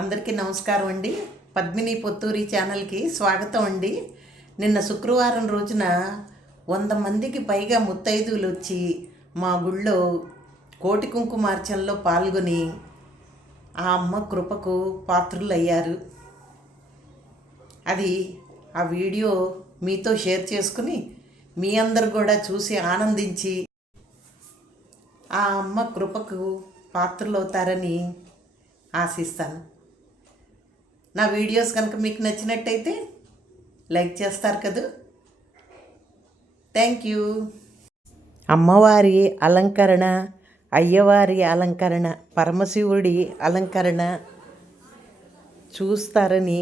అందరికీ నమస్కారం అండి. పద్మిని పొత్తూరి ఛానల్కి స్వాగతం అండి. నిన్న శుక్రవారం రోజున 100 మందికి పైగా ముత్తైదువులు వచ్చి మా గుళ్ళో కోటి కుంకుమార్చనలో పాల్గొని ఆ అమ్మ కృపకు పాత్రులయ్యారు. అది ఆ వీడియో మీతో షేర్ చేసుకుని మీ అందరు కూడా చూసి ఆనందించి ఆ అమ్మ కృపకు పాత్రలవుతారని ఆశిస్తాను. నా వీడియోస్ కనుక మీకు నచ్చినట్టయితే లైక్ చేస్తారు కదా. Thank you. అమ్మవారి అలంకరణ, అయ్యవారి అలంకరణ, పరమశివుడి అలంకరణ చూస్తారని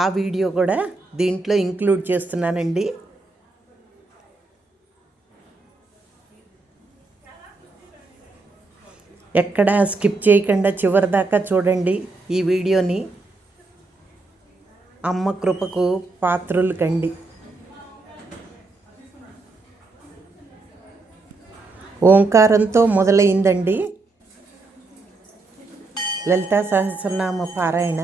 ఆ వీడియో కూడా దీంట్లో ఇంక్లూడ్ చేస్తున్నానండి. ఎక్కడ స్కిప్ చేయకుండా చివరి దాకా చూడండి ఈ వీడియోని. అమ్మ కృపకు పాత్రులు కండి. ఓంకారంతో మొదలైందండి లలితా సహస్రనామ పారాయణ.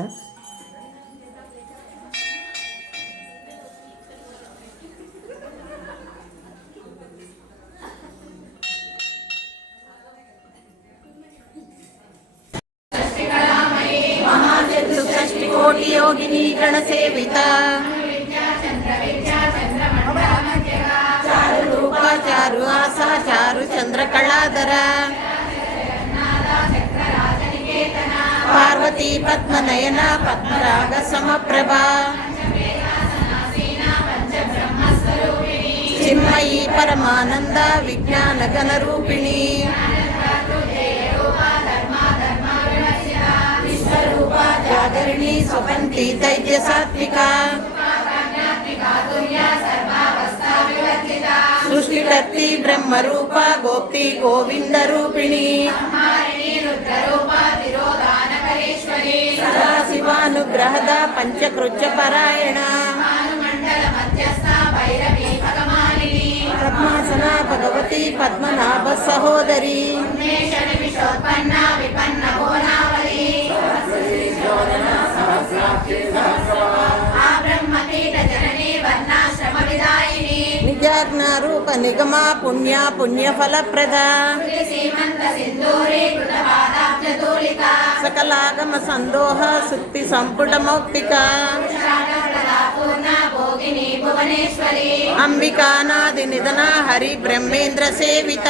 కోటి యోగిని గణసేవిత చారు రూప చారు ఆశా చారు చంద్రకళాధర పార్వతీ పద్మనయన పద్మరాగ సమప్రభ చిన్మయీ పరమానంద విజ్ఞాన గణ రూపిణి జాగరిణి సుగంధి దైత్య సాత్విక సృష్టికర్తి బ్రహ్మరూప గోప్తి గోవింద రూపిణి సదాశివానుగ్రహద పంచకృత్య పరాయణ పద్మాసన భగవతి పద్మనాభ సహోదరి నిజాజ్ఞ రూప నిగమ పుణ్య పుణ్యఫలప్రద సకలాగమ సందోహ సుక్తి సంపుట మౌక్తిక అంబికానాది నిధన హరి బ్రహ్మేంద్ర సేవిత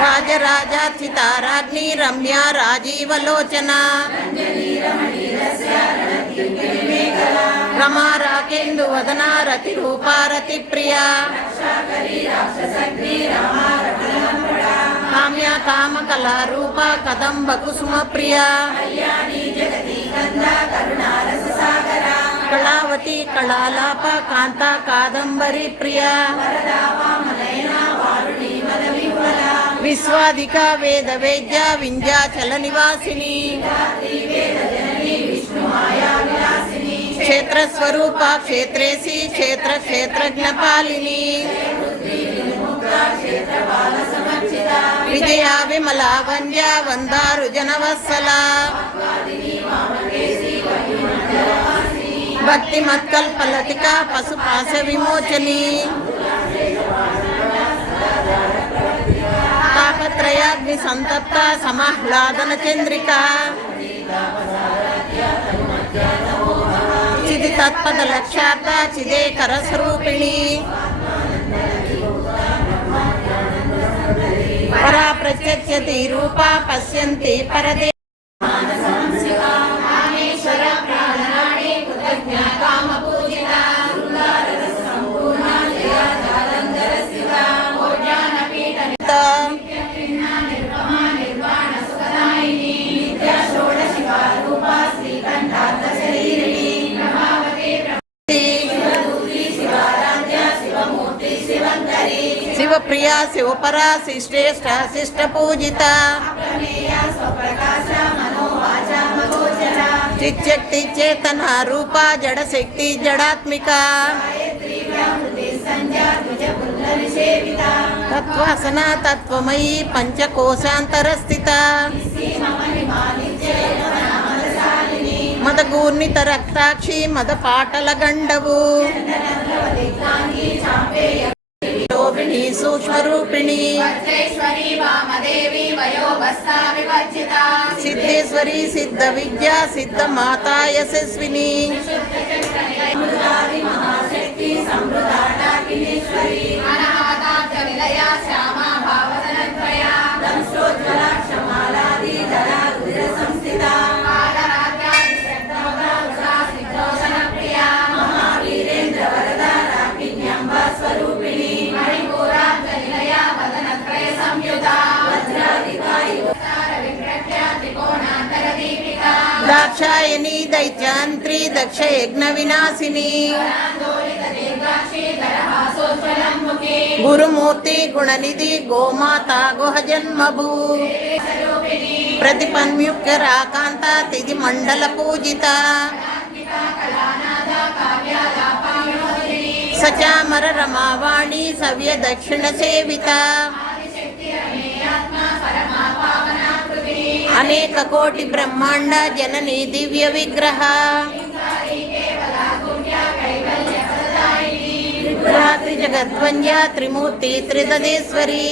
రాజరాజాచితారాజ్ఞి రమ్య రాజీవలోచన రమా రాకేందు వదన రతి రూపారతి ప్రియ కామ్య కామ కళారూప కదంబ కుసుమ ప్రియ కళావతి కళాలాప కాంత కాదంబరి ప్రియ విశ్వాదిక వేద వేద్య వింధ్యాచల నివాసిని క్షేత్రస్వరూప క్షేత్రేసి క్షేత్ర క్షేత్రజ్ఞ పాలిని విజయ విమలా వంద్య వందారు జనవత్సల భక్తి మత్కల్పలతిక పశుపాశ విమోచని తాపత్రయాగ్ని సంతప్త సమాహ్లాదన చంద్రిక చిది తత్పద లక్ష్యార్థ చిదేకర స్వరూపిణి పరా ప్రత్యక్షతి రూప పశ్యంతి పరదే శివప్రియ శివపరా శ్రేష్ఠ శిష్ట పూజిత చిచ్చక్తి చేతన రూప జడశక్తి జడాత్మిక తత్వాసనా తత్వమయీ పంచకోశాంతరస్థిత మదగూర్ణిత రక్తాక్షి మదపాటల గండవు శోభిని సూక్ష్మరూపిణి సిద్ధేశ్వరి సిద్ధ విద్యా సిద్ధ మాతా యశస్విని దాక్షాయణి దైత్యాంత్రి దక్ష యజ్ఞ వినాశిని గురుమూర్తి గుణనిధి గోమాత గుహ జన్మభూ ప్రతిపన్ముఖ్య రాకాంత తిథి మండల పూజిత సచామర రమావాణి సవ్య దక్షిణ సేవిత అనేక కోటి బ్రహ్మాండ జనని దివ్య విగ్రహ త్రిపురాత్రి జగద్వంద్య త్రిమూర్తి త్రిదదేశ్వరి